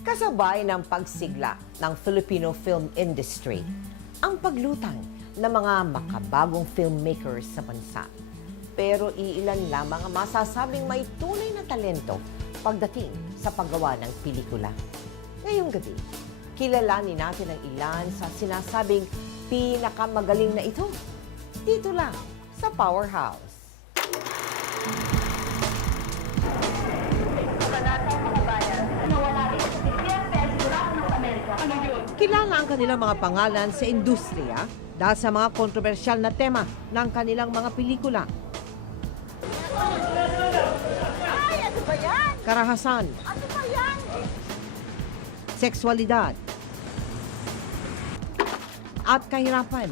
Kasabay ng pagsigla ng Filipino film industry, ang paglutang ng mga makabagong filmmakers sa bansa. Pero iilan lamang ang masasabing may tunay na talento pagdating sa paggawa ng pelikula. Ngayong gabi, kilalanin natin ang ilan sa sinasabing pinakamagaling na ito. Dito lang sa Powerhouse. Kilala ang kanilang mga pangalan sa industriya dahil sa mga kontrobersyal na tema ng kanilang mga pelikula. Ay, ano ba yan? Karahasan, Ano ba yan? sexualidad, at kahirapan.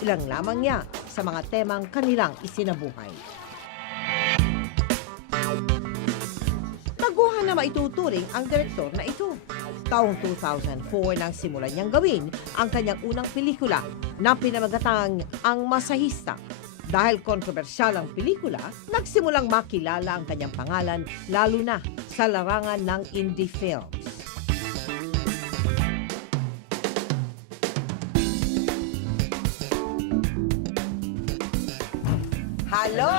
Ilang lamang niya sa mga temang kanilang isinabuhay. Baguhan na maituturing ang direktor na ito. Taong 2004 nang simulan niyang gawin ang kanyang unang pelikula na pinamagatang Ang Masahista. Dahil kontrobersyal ang pelikula, nagsimulang makilala ang kanyang pangalan lalo na sa larangan ng indie films. Hello!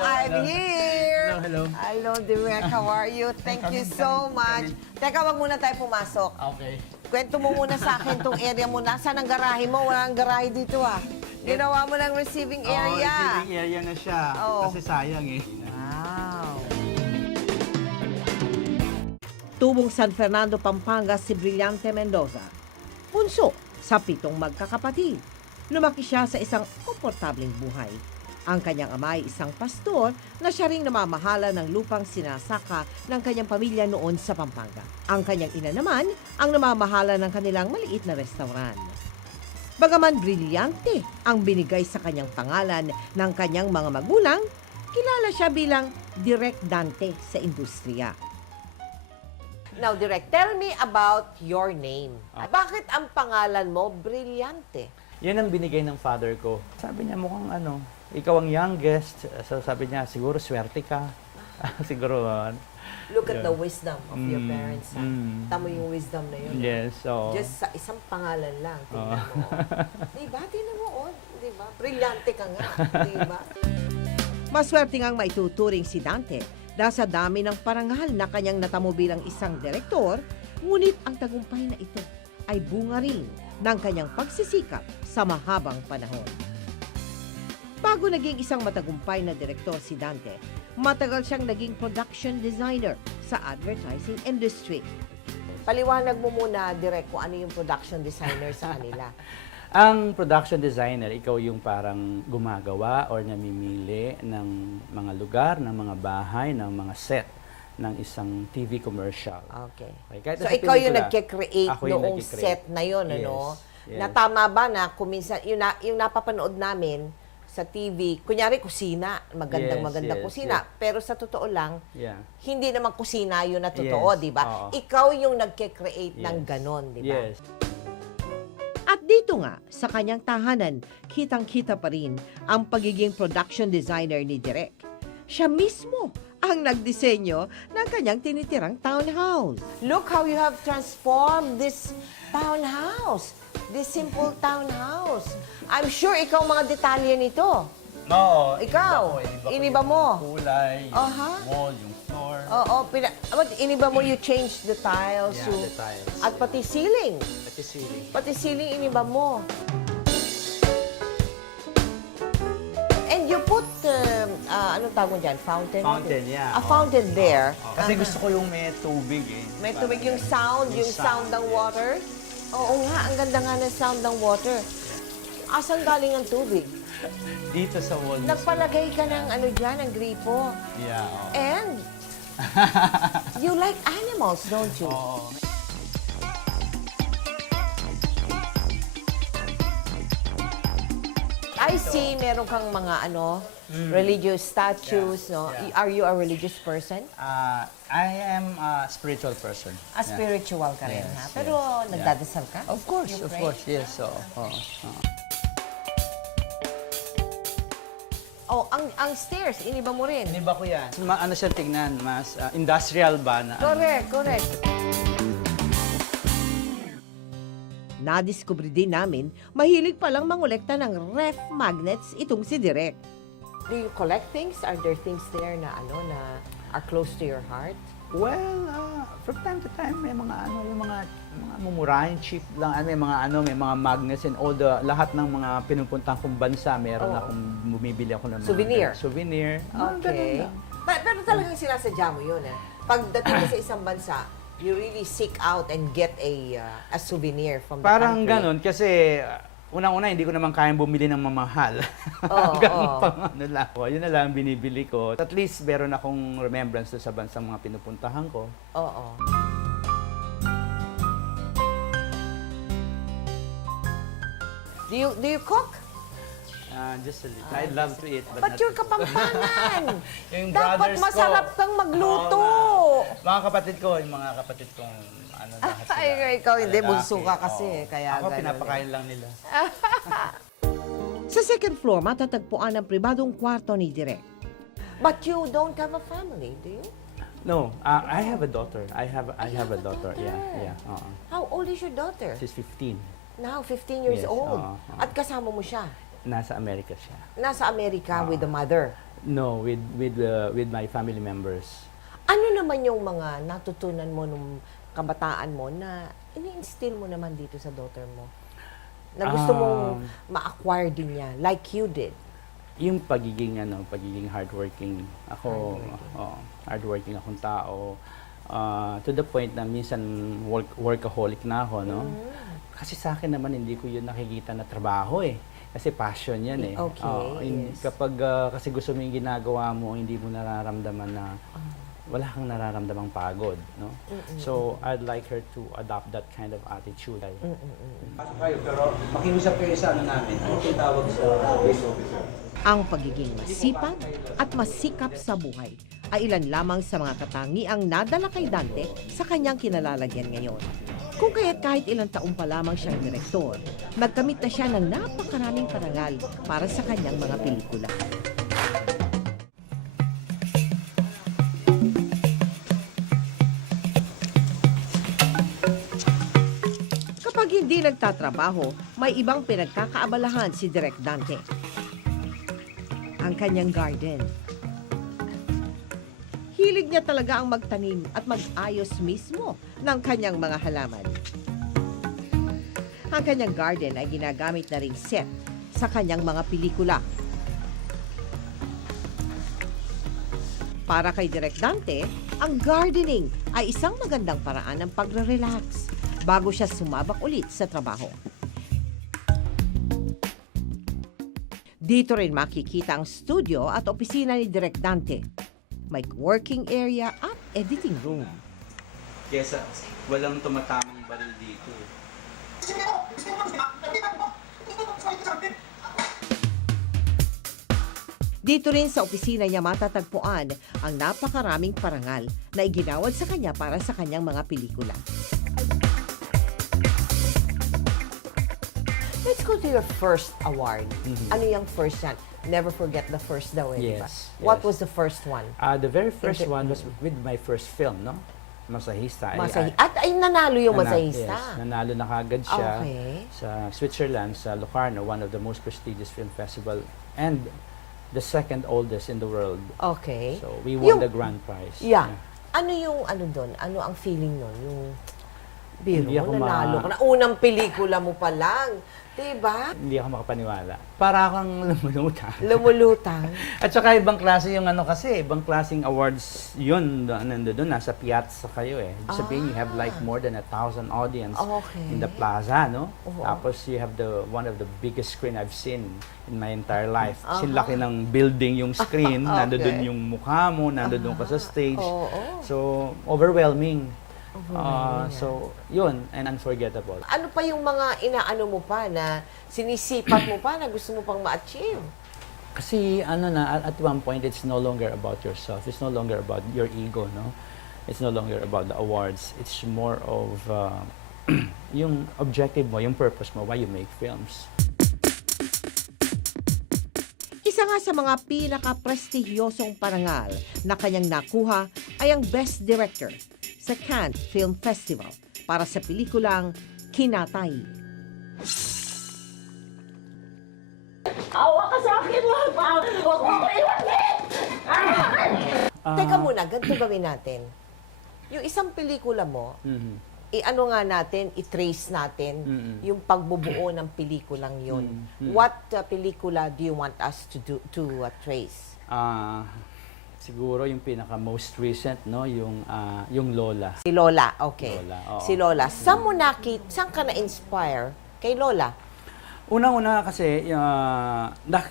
I'm here! Hello. Hello, Direk. How are you? Thank you so much. Teka, wag muna tayo pumasok. Okay. Kwento mo muna sa akin tong area mo. Nasaan ang garahe mo? Walang garahe dito ah. Ginawa mo ng receiving area. Receiving area na siya. Oo. Kasi sayang eh. Wow. Tubong San Fernando, Pampanga, si Brillante Mendoza. Bunso sa 7 magkakapatid. Lumaki siya sa isang komportableng buhay. Ang kanyang ama ay isang pastor na siya ring namamahala ng lupang sinasaka ng kanyang pamilya noon sa Pampanga. Ang kanyang ina naman ang namamahala ng kanilang maliit na restaurant. Bagaman brilyante ang binigay sa kanyang pangalan ng kanyang mga magulang, kilala siya bilang Direk Dante sa industriya. Now, Direk, tell me about your name. Bakit ang pangalan mo Brilyante? Yan ang binigay ng father ko. Sabi niya mukhang ikaw ang youngest. So sabi niya, siguro swerte ka. Siguro. Look at Yeah. the wisdom of your parents. Ha? Tama yung wisdom na yun. Yes. So, Just sa isang pangalan lang. Tingnan mo. Diba? Tingnan mo. Diba? Brilyante ka nga. Diba? Maswerte ngang maituturing si Dante dahil sa dami ng parangal na kanyang natamo bilang isang direktor, ngunit ang tagumpay na ito ay bunga rin ng kanyang pagsisikap sa mahabang panahon. Bago naging isang matagumpay na direktor si Dante, matagal siyang naging production designer sa advertising industry. Paliwanag mo muna, Direk, kung ano yung production designer sa kanila. ang production designer, ikaw yung parang gumagawa or namimili ng mga lugar, ng mga bahay, ng mga set ng isang TV commercial. Okay. Kahit So, sa ikaw yung pelikula, nagke-create ako yung noong nagke-create. set na yun, Yes, ano? yes. Na tama ba na kuminsan, yung napapanood namin sa TV, kunyari kusina, magandang Yes, kusina. yes. Pero sa totoo lang, Yeah. hindi naman kusina yun na totoo, Yes, di ba? oo. Ikaw yung nagke-create ng Yes. ganon, di ba? Yes. At dito nga, sa kanyang tahanan, kitang-kita pa rin ang pagiging production designer ni Direk. Siya mismo ang nagdisenyo ng kanyang tinitirang townhouse. Look how you have transformed this townhouse. This simple townhouse. I'm sure ikaw mga detalye nito. No, Ikaw, iniba mo. Yung kulay, yung Aha. wall, yung floor. Oo, iniba mo, you change the tiles. Yeah, the tiles. At pati ceiling. Pati ceiling. Pati ceiling, iniba mo. And you put, anong tawag mo dyan? Fountain? Fountain, yeah. A fountain there. Kasi gusto ko yung may tubig eh. May tubig yung sound, yung sound ng water. Oo nga, ang ganda nga ng sound ng water. Asan galing ang tubig? Dito sa wall. Nagpalagay ka ng ano dyan, ng gripo. Yeah. oo. And you like animals, don't you? Oo. I see meron kang mga religious statues, no? Yeah. Are you a religious person? I am a spiritual person. A spiritual ka rin, Yes, ha? Pero yes. nagdadasal ka? Of course, You of pray? course, yes. So, Oh, ang stairs, iniba mo rin. Iniba ko yan. Ano siya tignan, mas industrial ba na? Correct, correct. Nadiskubre din namin, mahilig palang mangolekta ng ref magnets itong si Direk. Do you collect things? Are there things there na are close to your heart? Well, from time to time may mga yung mga mumurahin cheap lang, may mga magnets and all lahat ng mga pinupuntang kong bansa, meron Oo. akong bumibili ako ng mga Souvenir? Souvenir. Mga ganun Okay. lang. Pero talagang sinasadya mo yun, eh. Pagdating ka sa isang bansa, you really seek out and get a souvenir from the Parang country. ganun kasi unang-una hindi ko naman kayang bumili ng mamahal. Oo, Ganun oo. pang ano lang ako. Yun na lang ang binibili ko. At least meron akong remembrance doon sa bansang mga pinupuntahan ko. Oo. Do you cook? Just a little. I'd love to eat. But not you're too- Kapampangan! Yung Dapat brothers ko. masarap kang magluto! Oo nga. Mga kapatid ko, yung mga kapatid kong lahat sila. Ay, ikaw hindi, Lalaki. bunso ka kasi, Oo. kaya Ako ganun pinapakain lang nila. Sa second floor, matatagpuan ang pribadong kwarto ni Direk. But you don't have a family, do you? No, I have a daughter. I have a daughter. daughter. Yeah. How old is your daughter? She's 15. Now, 15 years Yes, old. oo. At kasama mo siya. Nasa Amerika siya. Nasa Amerika with the mother. No, with my family members. Ano naman yung mga natutunan mo nung kabataan mo na ini-instill mo naman dito sa daughter mo? Na gusto mong ma-acquire din niya, like you did. Yung pagiging hardworking. Ako, hardworking akong tao. To the point na minsan workaholic na ako, no? Kasi sa akin naman hindi ko yun nakikita na trabaho eh. Kasi passion yan eh. Okay, yes. Kapag kasi gusto mo yung ginagawa mo, hindi mo nararamdaman na wala kang nararamdamang pagod, no? So, I'd like her to adopt that kind of attitude. Pasok kayo, pero makiusap kayo sa namin. Ano yung tawag sa police officer? Ang pagiging masipag at masikap sa buhay ay ilan lamang sa mga katangiang nadala kay Dante sa kanyang kinalalagyan ngayon. Kung kaya't kahit ilang taon pa lamang siyang direktor, nagkamit na siya ng napakaraming parangal para sa kanyang mga pelikula. Kapag hindi nagtatrabaho, may ibang pinagkakaabalahan si Direk Dante. Ang kanyang garden. Hilig niya talaga ang magtanim at mag-ayos mismo ng kanyang mga halaman. Ang kanyang garden ay ginagamit na ring set sa kanyang mga pelikula. Para kay Direk Dante, ang gardening ay isang magandang paraan ng pagre-relax bago siya sumabak ulit sa trabaho. Dito rin makikita ang studio at opisina ni Direk Dante. May working area at editing room. Kesa walang tumatamang baril dito. Dito rin sa opisina niya matatagpuan ang napakaraming parangal na iginawad sa kanya para sa kanyang mga pelikula. Let's go to your first award. Ano yung first yan? Never forget the first daw, eh, di ba? Yes, What yes. was the first one? The very first one was with my first film, no? Masahista. At ay nanalo yung Nana- masahista. Yes, nanalo na kagad siya Okay. sa Switzerland, sa Locarno, one of the most prestigious film festival and the second oldest in the world. Okay. So we won Yung- the grand prize. Yeah. Ano yung doon? Ano ang feeling nun? Yung biro, Hindi ako nanalo ka na. Unang pelikula mo pa lang. Diba? Hindi ako makapaniwala. Para akong lumulutang. Lumulutang. At saka ibang klase yung ibang klaseng awards yun, nandun, nasa piazza kayo eh. Ibig sabihin, you have like more than 1,000 audience Okay. in the plaza, no? Oo. Tapos you have one of the biggest screen I've seen in my entire life. Sinlaki ng building yung screen, Okay. nandun yung mukha mo, nandun ka sa stage. Oo. So, overwhelming. So, yun, and unforgettable. Ano pa yung mga inaano mo pa na sinisipat mo pa na gusto mo pang ma-achieve? Kasi at one point, it's no longer about yourself. It's no longer about your ego, no? It's no longer about the awards. It's more of yung objective mo, yung purpose mo, why you make films. Isa nga sa mga pinaka-prestigyosong parangal na kanyang nakuha ay ang Best Director sa Cannes Film Festival para sa pelikulang Kinatay. Awa ka sa akin, Lord! Huwag mo ko iwanin! Teka muna, ganito gawin natin. Yung isang pelikula mo, i-ano nga natin, i-trace natin yung pagbubuo ng pelikulang yun. What pelikula do you want us to trace? Siguro yung pinaka most recent, no, yung Lola. Si Lola, okay. Lola, oo. Si Lola. Saan ka na-inspire kay Lola? Unang-una kasi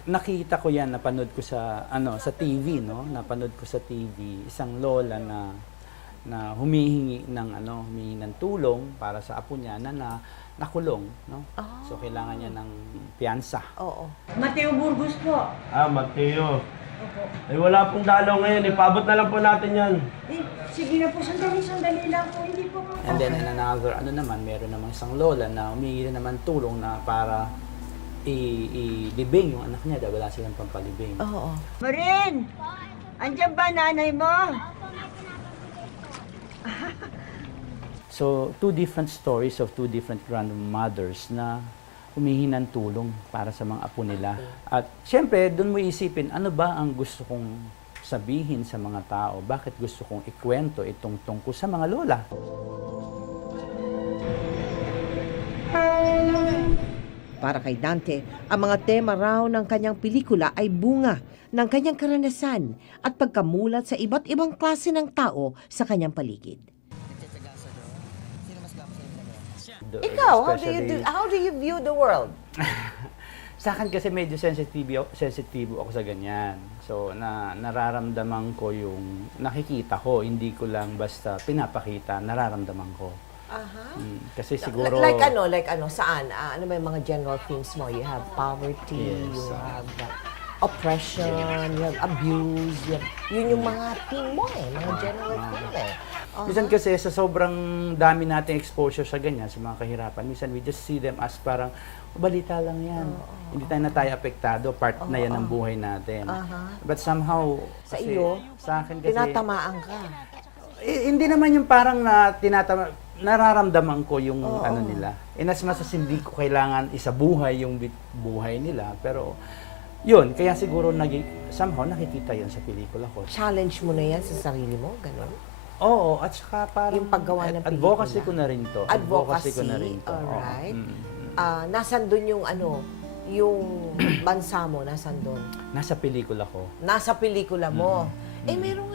nakita ko 'yan, napanood ko sa sa TV, no? Napanood ko sa TV isang lola na humihingi ng tulong para sa apo niya na nakulong, no? So kailangan niya ng piyansa. Oo. Mateo Burgos po. Mateo. Ay, wala pong dalaw ngayon. Ipabot na lang po natin yan. Sige na po, sandali lang po. Hindi po po. And then another, meron namang isang lola na humingi na naman tulong na para i-libing yung anak niya dahil wala silang pampalibing. Oo. Marin! Andiyan ba nanay mo? So, two different stories of two different grandmothers na humihingi ng tulong para sa mga apo nila. At syempre, doon mo isipin, ano ba ang gusto kong sabihin sa mga tao? Bakit gusto kong ikwento itong tungkol sa mga lola? Para kay Dante, ang mga tema raw ng kanyang pelikula ay bunga ng kanyang karanasan at pagkamulat sa iba't ibang klase ng tao sa kanyang paligid. Ikaw, Especially- how do you view the world? Sa akin kasi medyo sensitive ako sa ganyan. So, nararamdaman ko yung nakikita ko, hindi ko lang basta pinapakita, nararamdaman ko. Kasi siguro... Like saan? Ano ba yung mga general themes mo? You have poverty, Yes, you have oppression, you have abuse, yun yung mga theme mo mga general theme Minsan kasi sa sobrang dami nating exposure sa ganyan, sa mga kahirapan, minsan we just see them as parang, balita lang yan. Hindi tayo apektado, part na yan ng buhay natin. But somehow, Sa kasi, iyo, sa akin kasi, tinatamaan ka. hindi naman yung parang nararamdaman ko yung nila. In as much as hindi ko kailangan isabuhay yung buhay nila, pero yun, kaya siguro somehow nakikita yun sa pelikula ko. Challenge mo na yan sa sarili mo, gano'n? Oo, at saka parang Yung paggawa ng advocacy pelikula. ko na rin to. Advocacy, ko na rin to. alright. Oo. Nasan doon yung bansa mo, nasan doon? Nasa pelikula ko. Nasa pelikula mo. Meron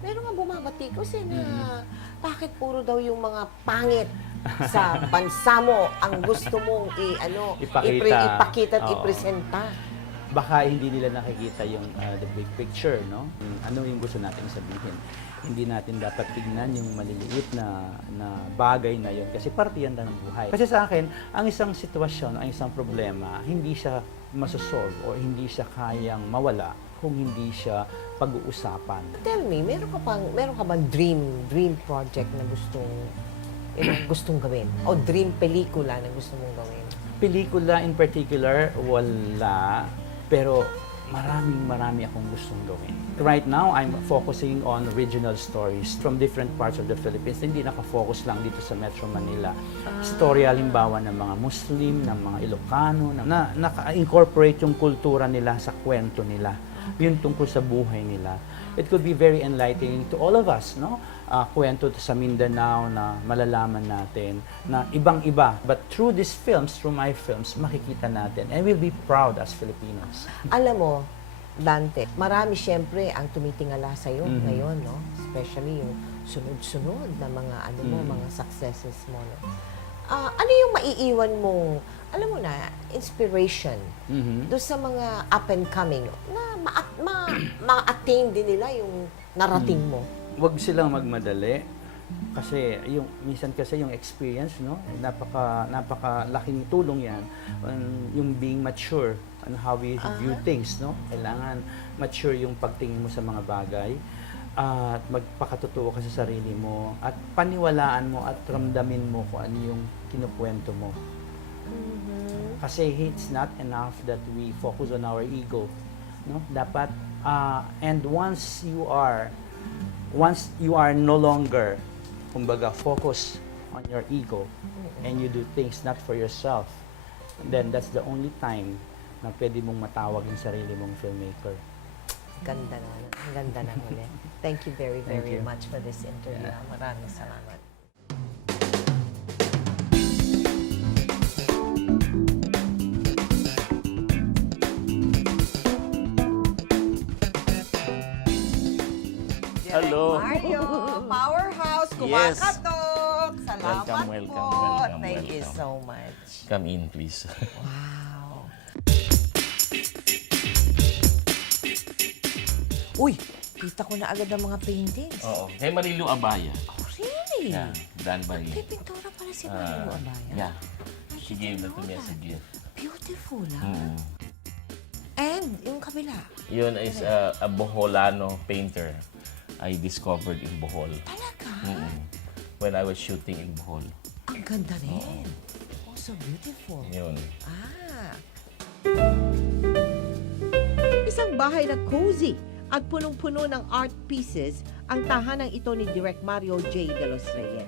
nga bumabati ko na bakit puro daw yung mga pangit sa bansa mo ang gusto mong ipakita at Oo. ipresenta. Baka hindi nila nakikita yung the big picture, no? Ano yung gusto natin sabihin. Hindi natin dapat tignan yung maliliit na bagay na yun kasi parte yan ng buhay. Kasi sa akin, ang isang sitwasyon, ang isang problema, hindi siya masosolve o hindi siya kayang mawala kung hindi siya pag-uusapan. Tell me, meron ka bang dream project na gustong gawin? O dream pelikula na gusto mong gawin? Pelikula in particular, wala. Pero marami akong gustong gawin. Right now, I'm focusing on regional stories from different parts of the Philippines. Hindi nakafocus lang dito sa Metro Manila. Storya, halimbawa, ng mga Muslim, ng mga Ilocano, na naka-incorporate yung kultura nila sa kwento nila. Yun tungkol sa buhay nila. It could be very enlightening to all of us, no? Kwento sa Mindanao na malalaman natin na ibang-iba. But through these films, through my films, makikita natin. And we'll be proud as Filipinos. Alam mo, Dante, marami siyempre ang tumitingala sa iyo ngayon, no? Especially yung sunod-sunod na mga mga successes mo, no? Ano yung maiiwan mong, alam mo na, inspiration doon sa mga up and coming na ma-attain din nila yung narating mo? Huwag silang magmadali kasi minsan kasi yung experience, no, napakalaking tulong yan. Yung being mature on how we view things, no. Kailangan mature yung pagtingin mo sa mga bagay at magpakatotoo ka sa sarili mo at paniwalaan mo at ramdamin mo kung ano yung kinukwento mo. Kasi it's not enough that we focus on our ego. no? Dapat and once you are no longer kumbaga focus on your ego and you do things not for yourself, then that's the only time na pwede mong matawag yung sarili mong filmmaker. Ganda na. Ang ganda na ulit. Thank you very, Thank very you. much for this interview. Yeah. Maraming salamat. Hello. Mario, powerhouse, kumakatok. Salamat Welcome, po. welcome, Thank you welcome. so much. Come in, please. Wow. Uy, kita ko na agad ang mga paintings. Oo. Kay Marilu Abaya. Oh, really? Yeah, done by Kay pintura pala si Mario Abaya. Yeah. She gave that to me as a gift. Beautiful, Mm. And yung kabila, Yun is a Boholano painter I discovered in Bohol. talaga. When I was shooting in Bohol. Ang ganda rin. Oh, so beautiful. Yun. Ah. Isang bahay na cozy at punong-puno ng art pieces ang tahanang ito ni Direk Mario J. de los Reyes.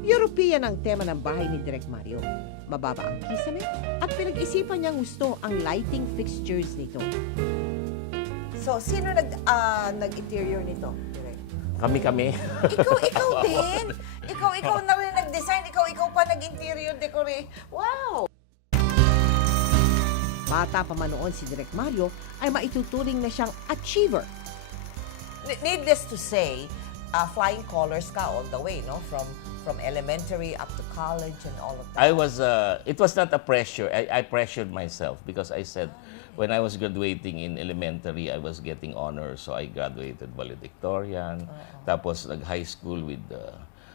European ang tema ng bahay ni Direk Mario. Mababa ang kisame at pinag-isipan niyang gusto ang lighting fixtures nito. So, sino nag-interior nito? Direk? Kami-kami. Ikaw din. Ikaw na rin nag-design. Ikaw pa nag-interior decorate. Wow! Bata pa man noon si Direk Mario ay maituturing na siyang achiever. Needless to say, flying colors ka all the way, no? From elementary up to college and all of that. It was not a pressure. I pressured myself because I said, when I was graduating in elementary, I was getting honors. So I graduated valedictorian. Tapos nag-high school with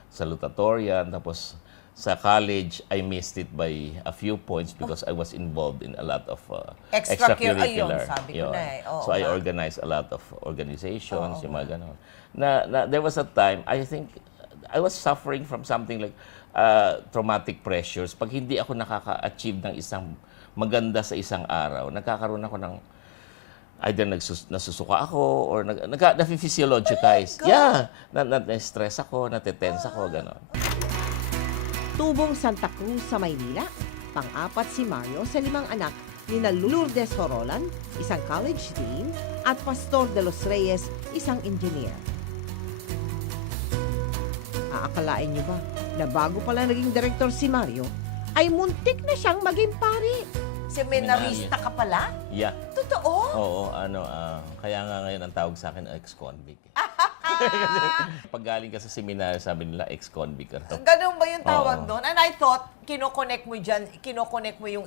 salutatorian. Tapos sa college, I missed it by a few points because I was involved in a lot of Extracurricular. Ayun, sabi ko Yun. na eh. Oo So I nga. organized a lot of organizations, yung mga ganon. Na there was a time, I think, I was suffering from something like traumatic pressures. Pag hindi ako nakaka-achieve ng isang maganda sa isang araw, nagkakaroon ako ng either nasusuka ako or na-physiologize. Yeah, na-stress ako, na-tense ako, gano'n. Tubong Santa Cruz sa Maynila. Pang-apat si Mario sa 5 anak ni Lourdes Horolan, isang college dean, at Pastor de los Reyes, isang engineer. Aakalain niyo ba na bago pala naging direktor si Mario, ay muntik na siyang maging pari? Seminarista ka pala? Yeah. Totoo? Oo, kaya nga ngayon ang tawag sa akin, ex-convict. Pag galing ka sa seminar, sabi nila, ex-convict ka raw. Ganun ba yung tawag Oo. doon? And I thought, kinoconnect mo yung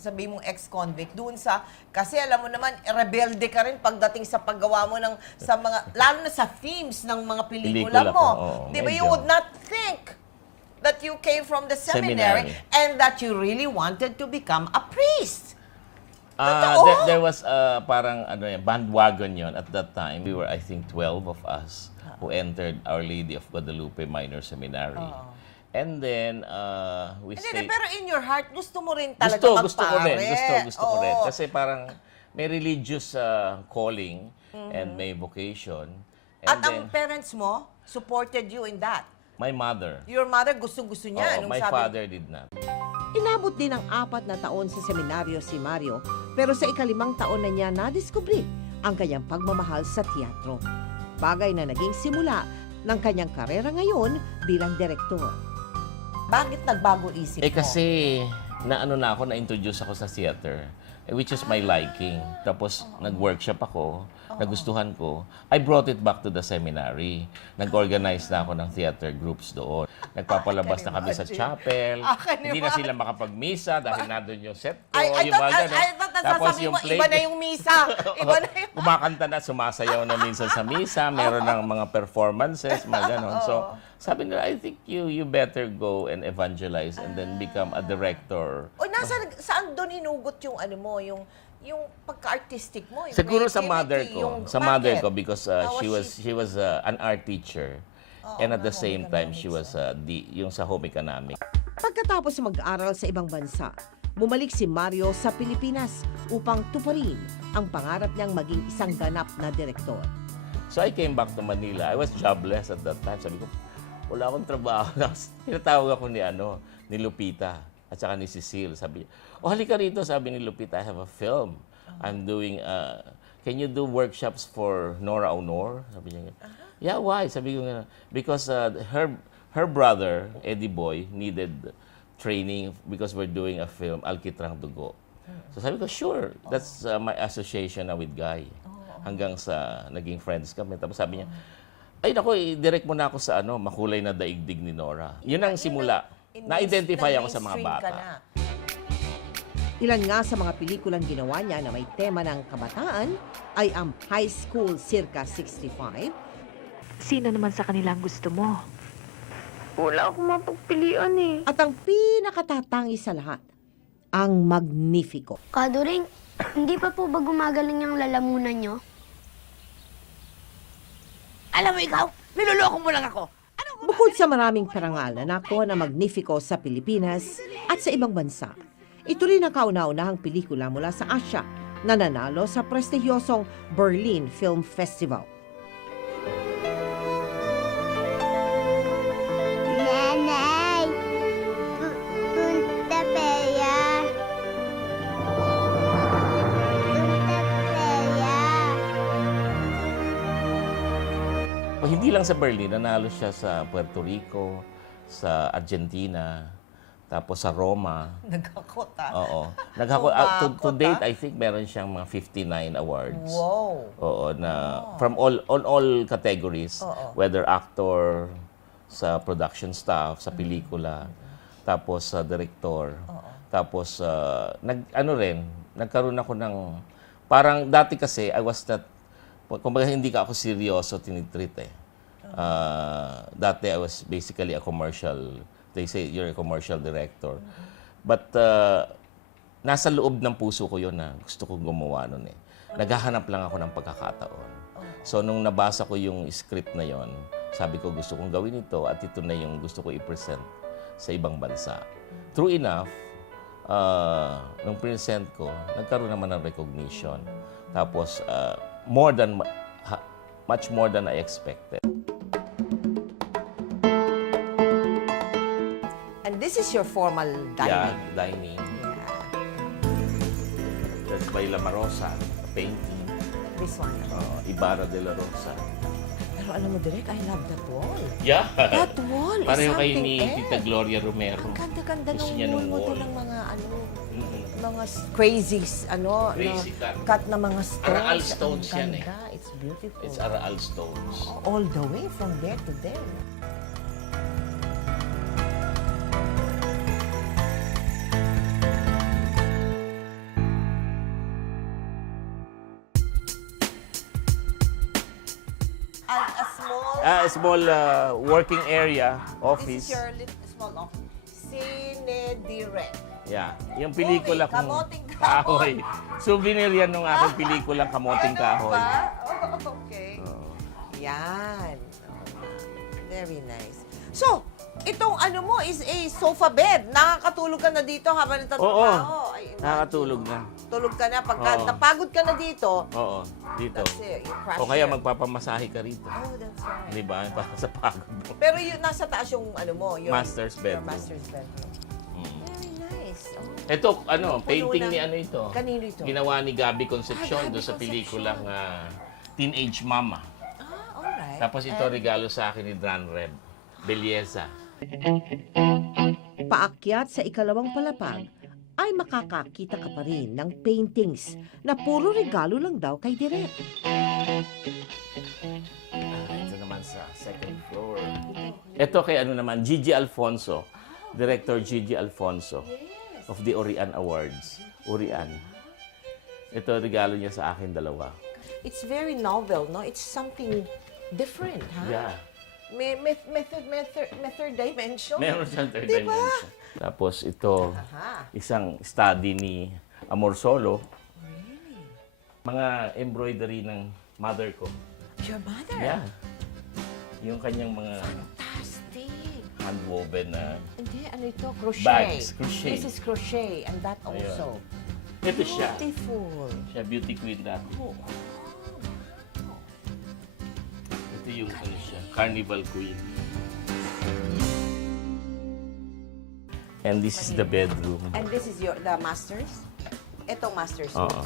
sabi mong ex-convict doon sa, kasi alam mo naman, rebelde ka rin pagdating sa paggawa mo sa mga, lalo na sa themes ng mga pelikula Pelikula mo. ko, oo, Di ba, you medyo. would not think that you came from the seminary and that you really wanted to become a priest. Totoo? There was parang bandwagon yon at that time. We were, I think, 12 of us who entered Our Lady of Guadalupe Minor Seminary. And then, we Hindi, stayed... pero in your heart, gusto mo rin talaga Gusto ko rin. magpare. Gusto ko rin. Oo. Kasi parang may religious calling and may vocation. And At then, ang parents mo supported you in that. my mother. Your mother gustong-gusto niya. Oo, nung my sabi, father did not. Inabot din ng 4 na taon sa seminaryo si Mario, pero sa ika-5 taon na niya nadiskubre ang kanyang pagmamahal sa teatro. Bagay na naging simula ng kanyang karera ngayon bilang direktor. Bakit nagbago isip mo? Kasi na na-introduce ako sa theater, which is my liking. Tapos nag-workshop ako, nagustuhan ko. I brought it back to the seminary. Nag-organize na ako ng theater groups doon. Nagpapalabas na kami sa chapel. Hindi na sila makapag-misa dahil nandun yung set ko. I yung mga thought ganun. Tapos sasabihin yung mo, iba na yung misa. Iba na yung... Kumakanta na, sumasayaw na minsan sa misa. Meron ng mga performances, mga ganon. So, sabi nila, I think you better go and evangelize and then become a director. O saan doon hinugot yung ano mo, yung pagka-artistic mo? Yung Siguro sa creativity, mother ko. yung- Sa mother Bakit? ko because she was an art teacher. And at the same time, she was yung sa home economics. Pagkatapos mag-aral sa ibang bansa, bumalik si Mario sa Pilipinas upang tuparin ang pangarap niyang maging isang ganap na direktor. So I came back to Manila. I was jobless at that time. Sabi ko, wala akong trabaho. Tinatawag ako ni Lupita at saka ni Cecile. Sabi niya, halika rito. Sabi ni Lupita, I have a film. I'm doing, can you do workshops for Nora Honor? Sabi niya, yeah, why? Sabi ko, because her brother, Eddie Boy, needed training because we're doing a film, Alquitrang Dugo. So sabi ko, sure. That's my association na with Guy. Hanggang sa naging friends kami. Tapos sabi niya, ay nako, i-direct mo na ako sa Makulay na Daigdig ni Nora. Yun ang simula. Na-identify ako sa mga bata. Ilan nga sa mga pelikulang ginawa niya na may tema ng kabataan ay ang High School Circa 65, Sino naman sa kanila ang gusto mo? Wala akong mapagpilian eh. at ang pinakatatangi sa lahat, ang Magnifico. Kaduring, hindi pa po ba gumagaling yung lalamunan nyo? Alam mo ikaw, niloloko mo lang ako. Bukod sa maraming parangal na nakuha na Magnifico sa Pilipinas at sa ibang bansa, ito rin ang kauna-unahang pelikula mula sa Asya na nanalo sa prestigyosong Berlin Film Festival. Nanay! Punta Peya! Punta Peya! Hindi lang sa Berlin, nanalo siya sa Puerto Rico, sa Argentina, tapos sa Roma. Nagkakot ah. Oo. To date, I think meron siyang mga 59 awards. Wow. Oo, na from all categories, whether actor, sa production staff, sa pelikula, tapos sa director, tapos nagkaroon ako ng parang dati kasi I was not, kumbaga hindi ka ako seryoso tinitreat eh. Dati I was basically a commercial, they say you're a commercial director. But nasa loob ng puso ko yun na gusto kong gumawa nun eh. Naghahanap lang ako ng pagkakataon. So nung nabasa ko yung script na yon, sabi ko gusto kong gawin ito at ito na yung gusto ko i-present sa ibang bansa. True enough, nung present ko, nagkaroon naman ng recognition. Tapos much more than I expected. And this is your formal Yeah, dining. dining. That's by La Marosa, a painting. This one. Ibarra de la Rosa. Pero alam mo, Direk, I love that wall. Yeah. That wall is Pareho kayo something ni Tita else. Gloria Romero. Ang ganda-ganda Gusto ng niya wall ng mo. Ito wall. lang mga Mm-mm. mga crazy, Crazy na cut. cut na mga stones. Araal stones Ang yan eh. ganda. It's beautiful. It's Araal stones. All the way from there to there. A small, A small working area, this office. is your little small office. Cine Direct. Yeah. Yung pelikula kong Kamoting Kahoy. Souvenir yan ng aking pelikulang Kamoting Kahoy. Oh, okay. Yan. Very nice. So, itong ano mo is a sofa bed. Nakakatulog ka na dito habang nagtatrabaho. Ay, imagine. Nakakatulog na. Tulog ka na. Pagka Oo. napagod ka na dito, Oo, dito. that's it. You crash O kaya here. magpapamasahe ka rito. Oh, that's right. Di ba? Para sa pagod mo. Pero yun, nasa taas yung ano mo. Your, Master's Your bedroom. master's bedroom. Very nice. Oh. Ito, painting na- ni ano ito? Kanino ito? Ginawa ni Gabby Concepcion Gabi doon sa Concepcion. pelikulang Teenage Mama. Alright. Tapos ito regalo sa akin ni Dran Reb. Belleza. Paakyat sa ikalawang palapag ay makakakita ka pa rin ng paintings na puro regalo lang daw kay Direk. Ito naman sa second floor. Ito kay ano naman, Gigi Alfonso. Director Gigi Alfonso of the Orian Awards. Orian. Ito regalo niya sa akin dalawa. It's very novel, no? It's something different, ha? Yeah. May third dimension. Meron siyang third Diba? dimension. Tapos ito, Aha. isang study ni Amor Solo. Mga embroidery ng mother ko. Your mother. Yeah. Yung kanyang mga Fantastic. hand-woven na. Hindi, ano ito? Crochet. Bags, crochet. This is crochet and that also. Ito siya. Beautiful. Siya, beauty queen na. Oh, Ito yung ano siya, carnival queen. And this is the bedroom. and this is the masters? Itong masters. Oo.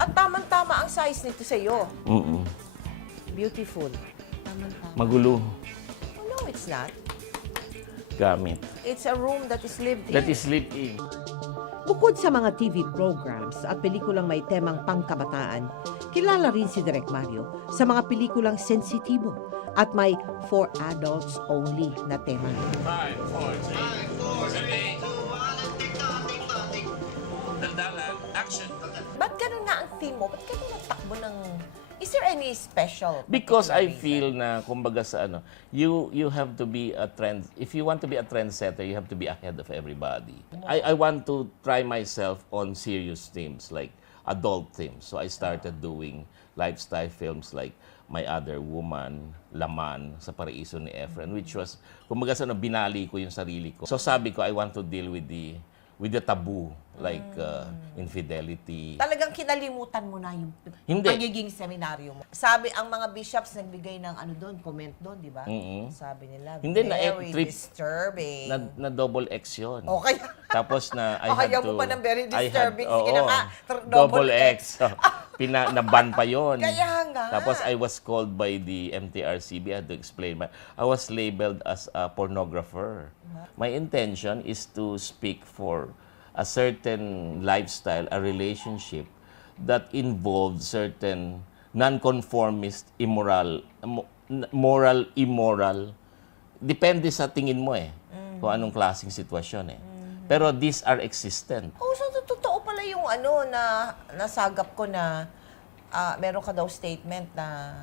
At tamang-tama ang size nito sa iyo. Mm-mm. Beautiful. Tamang-tama. Magulo Oh, no, it's not. gamit. It's a room that is lived in. That is live-in. Bukod sa mga TV programs at pelikulang may temang pangkabataan, kilala rin si Direk Mario sa mga pelikulang sensitibo at may for adults only na tema. 5, 4, 3, action. Ba't ganun nga ang theme mo? Ba't ganun natakbo ng... Is there any special? Because I particular feel na, kumbaga sa ano, you have to be a trend, if you want to be a trendsetter, you have to be ahead of everybody. I want to try myself on serious themes, like adult themes. So I started doing lifestyle films like My Other Woman, Laman, sa Paraiso ni Efren, which was, kumbaga sa ano, binali ko yung sarili ko. So sabi ko, I want to deal with the taboo, like infidelity. Talagang kinalimutan mo na yung Hindi. pagiging seminaryo mo. Sabi, ang mga bishops nagbigay ng ano doon, comment doon, di ba? Mm-mm. Sabi nila, Hindi, very trip- disturbing. Na double X yun. Okay. Tapos na I Oh, had ayaw to... mo pa ng very I had- disturbing. Sige na oo, nga, double X. Na-ban pa yon. Kaya nga. Tapos I was called by the MTRCB. I had to explain. I was labeled as a pornographer. My intention is to speak for a certain lifestyle, a relationship that involved certain non-conformist, moral, immoral. Depende sa tingin mo kung anong klaseng sitwasyon Pero these are existent. Oh, so totoo pala yung ano na nasagap ko na meron ka daw statement na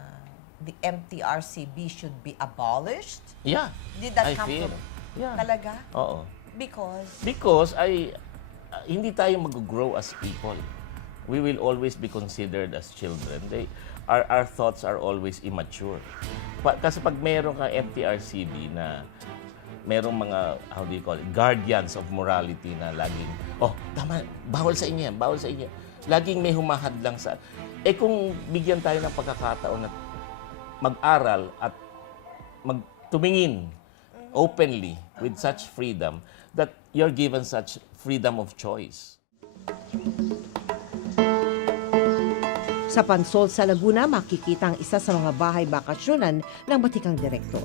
the MTRCB should be abolished? Yeah. Did that I come feel. from Yeah. talaga? Oo. Because Because hindi tayo mag-grow as people. We will always be considered as children. Our thoughts are always immature. Kasi pag meron ka MTRCB na merong mga, how do you call it, guardians of morality na laging, oh, tama, bawal sa inyo yan, bawal sa inyo. Laging may humahad lang sa... kung bigyan tayo ng pagkakataon na mag-aral at tumingin openly with such freedom, that you're given such freedom of choice. Sa Pansol sa Laguna, makikita ang isa sa mga bahay bakasyonan ng batikang direktor.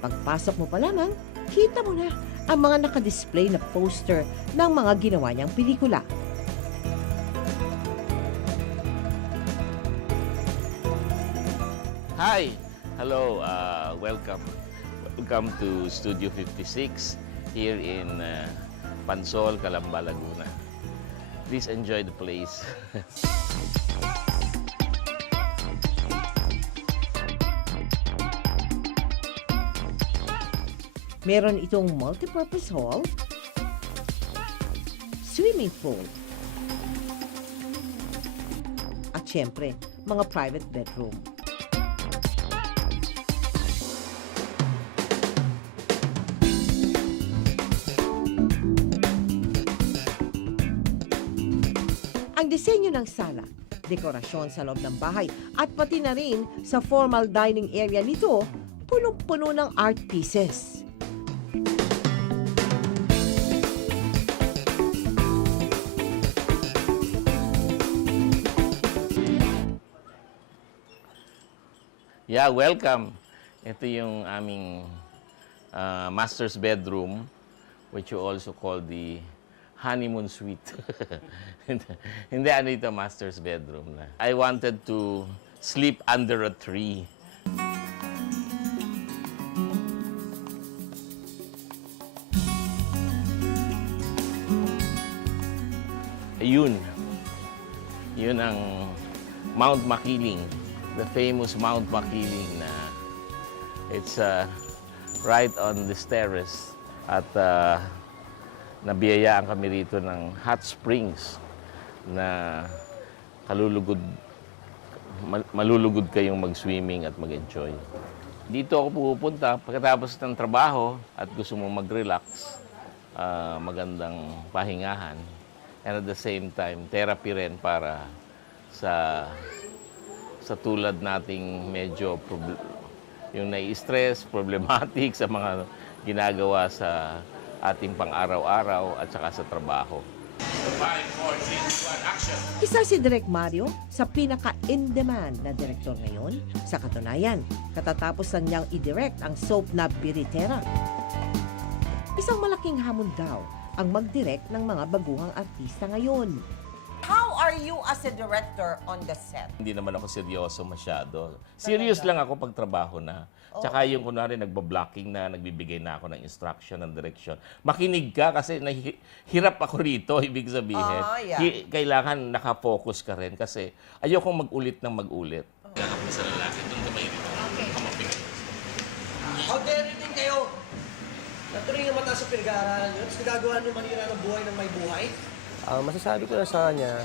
Pagpasok mo pa lamang, kita mo na ang mga nakadisplay na poster ng mga ginawa niyang pelikula. Hi! Hello, welcome. Welcome to Studio 56 here in Pansol, Calamba, Laguna. Please enjoy the place. Meron itong multipurpose hall, swimming pool, at syempre, mga private bedroom. Ang disenyo ng sala, dekorasyon sa loob ng bahay, at pati na rin sa formal dining area nito, punong-puno ng art pieces. Yeah, welcome. Ito yung aming master's bedroom, which you also call the honeymoon suite. Hindi, ano ito, master's bedroom na. I wanted to sleep under a tree. Yun. Yun ang Mount Makiling. The famous Mount Makiling na it's right on this terrace at nabiyayaan kami rito ng hot springs na malulugod kayong mag-swimming at mag-enjoy. Dito ako pupunta pagkatapos ng trabaho at gusto mo mag-relax, magandang pahingahan. And at the same time, therapy rin para sa tulad nating medyo yung nai-stress, problematic sa mga ginagawa sa ating pang-araw-araw at saka sa trabaho. 5, 4, 3, 1, action! Isa si Direk Mario sa pinaka-in-demand na direktor ngayon. Sa katunayan, katatapos lang niyang i-direct ang soap na Biritera. Isang malaking hamon daw ang mag-direct ng mga baguhang artista ngayon. How are you as a director on the set? Hindi naman ako seryoso masyado. Serious lang ako pag trabaho na. Tsaka yung kunwari nagba-blocking na, nagbibigay na ako ng instruction, ng direction. Makinig ka kasi hirap ako rito, ibig sabihin. Yeah. Kailangan nakafocus ka rin kasi ayokong mag-ulit ng mag-ulit. Sa lalaki, doon ka mahilig. How dare din kayo? Natuloy yung mata sa pinag-aaralan nyo, tapos nagagawa nyo manira ng buhay ng may buhay? Masasabi ko lang sa kanya,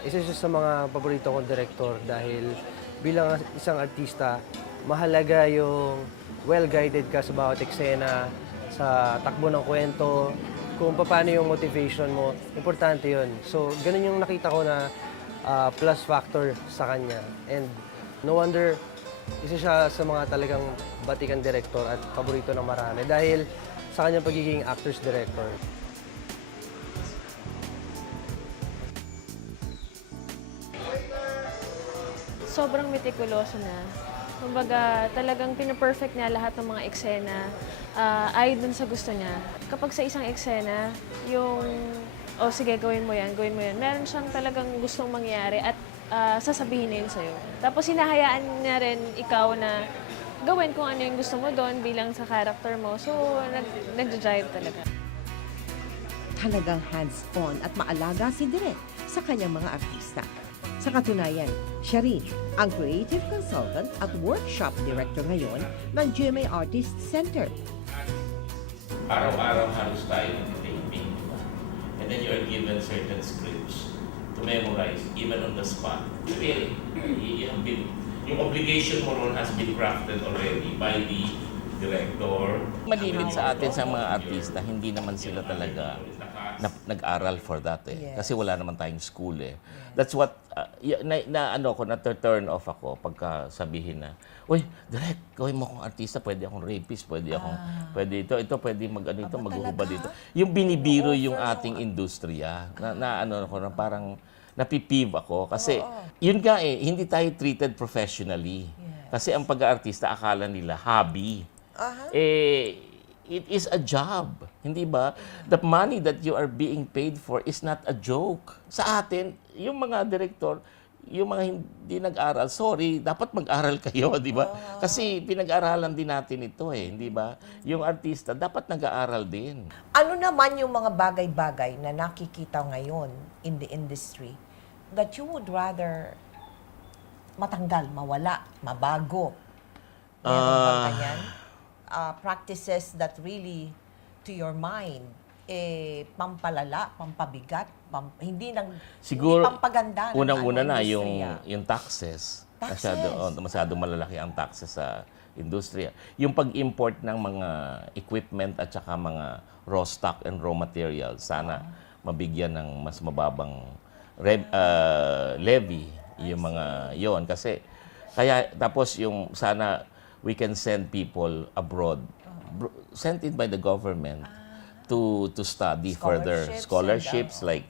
isa siya sa mga paborito kong director dahil bilang isang artista, mahalaga yung well-guided ka sa bawat eksena, sa takbo ng kwento, kung paano yung motivation mo, importante yun. So, ganun yung nakita ko na plus factor sa kanya. And no wonder, isa siya sa mga talagang batikang director at paborito ng marami dahil sa kanyang pagiging actors director. Sobrang meticuloso na. Kumbaga, talagang pinaperfect niya lahat ng mga eksena ayon dun sa gusto niya. Kapag sa isang eksena, yung, sige, gawin mo yan. Meron siyang talagang gustong mangyari at sasabihin na yun sa'yo. Tapos hinahayaan niya rin ikaw na gawin kung ano yung gusto mo doon bilang sa character mo. So, nag-drive talaga. Talagang hands-on at maalaga si Direk sa kanyang mga artista. Sa katunayan, siya rin ang creative consultant at workshop director ngayon ng GMA Artists Center. Araw-araw halos tayo entertaining, di ba? And then you are given certain scripts to memorize, even on the spot. Really, yung obligation mo ron has been crafted already by the director. Malimit sa atin sa mga artista, hindi naman sila talaga nag-aral for that eh. Kasi wala naman tayong school eh. That's what, na-turn off ako pagka sabihin na, uy, direct, gawin mo akong artista, pwede akong rapist, pwede pwede maghuhubad dito. Yung binibiro yung ating industriya, na parang napipiv ako. Kasi, yun nga eh, hindi tayo treated professionally. Kasi ang pag-aartista, akala nila hobby. It is a job, hindi ba? The money that you are being paid for is not a joke. Sa atin, yung mga direktor, yung mga hindi nag-aral, sorry, dapat mag-aral kayo, di ba? Kasi pinag-aralan din natin ito eh, hindi ba? Yung artista, dapat nag-aaral din. Ano naman yung mga bagay-bagay na nakikita ngayon in the industry that you would rather matanggal, mawala, mabago? Meron bang ganyan? Practices that really, to your mind, pampalala, pampabigat, hindi Siguro, pampaganda ng unang-una na industriya. yung taxes. Taxes. Masyado malalaki ang taxes sa industriya. Yung pag-import ng mga equipment at saka mga raw stock and raw materials, sana mabigyan ng mas mababang levy yung mga yon. Kasi, tapos yung sana we can send people abroad, sent it by the government to study further scholarships like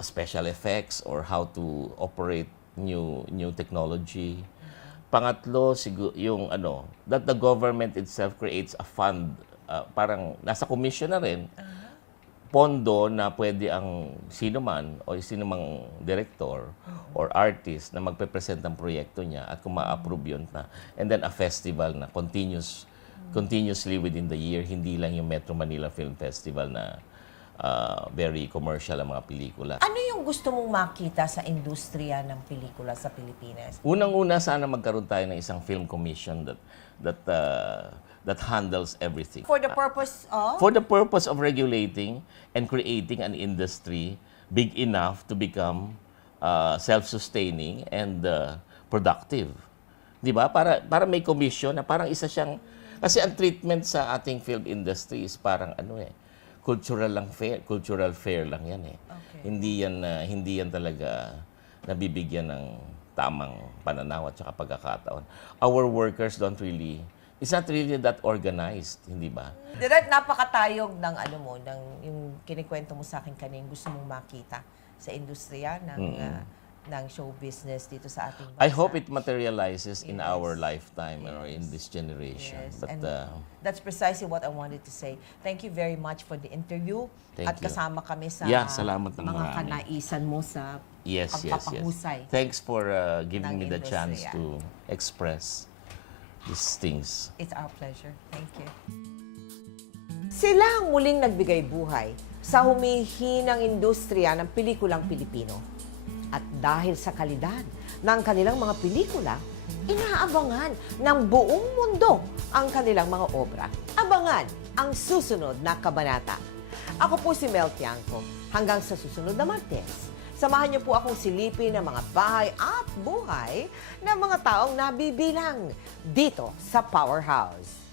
special effects or how to operate new technology. Pangatlo, yung that the government itself creates a fund, parang nasa commission na rin, pondo na pwede ang sino man o sino mang director or artist na magpe-present ng proyekto niya at kung ma-approve yun na. And then a festival na continuously within the year, hindi lang yung Metro Manila Film Festival na very commercial ang mga pelikula. Ano yung gusto mong makita sa industriya ng pelikula sa Pilipinas? Unang-una, sana magkaroon tayo ng isang film commission that handles everything. For the purpose of? For the purpose of regulating and creating an industry big enough to become self-sustaining and productive. Di ba? Para may commission na parang isa siyang, kasi ang treatment sa ating film industry is parang cultural fair lang yan eh. Hindi yan talaga nabibigyan ng tamang pananaw at saka pagkakataon. Our workers it's not really that organized, hindi ba? Direct, napakatayog ng ng yung kinikwento mo sa akin kanina, gusto mong makita sa industriya ng show business dito sa ating bansa. I hope it materializes in our lifetime or in this generation. Yes, But and that's precisely what I wanted to say. Thank you very much for the interview. Thank At you. kasama kami sa salamat ng mga marami. kanaisan mo sa Yes. pagpapahusay. Thanks for giving ng me the chance industriya. to express these things. It's our pleasure. Thank you. Sila ang muling nagbigay buhay sa humihinang industriya ng pelikulang Pilipino. At dahil sa kalidad ng kanilang mga pelikula, inaabangan ng buong mundo ang kanilang mga obra. Abangan ang susunod na kabanata. Ako po si Mel Tiangco. Hanggang sa susunod na Martes, samahan niyo po akong silipin ng mga bahay at buhay ng mga taong nabibilang dito sa Powerhouse.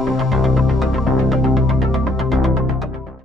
Thank you.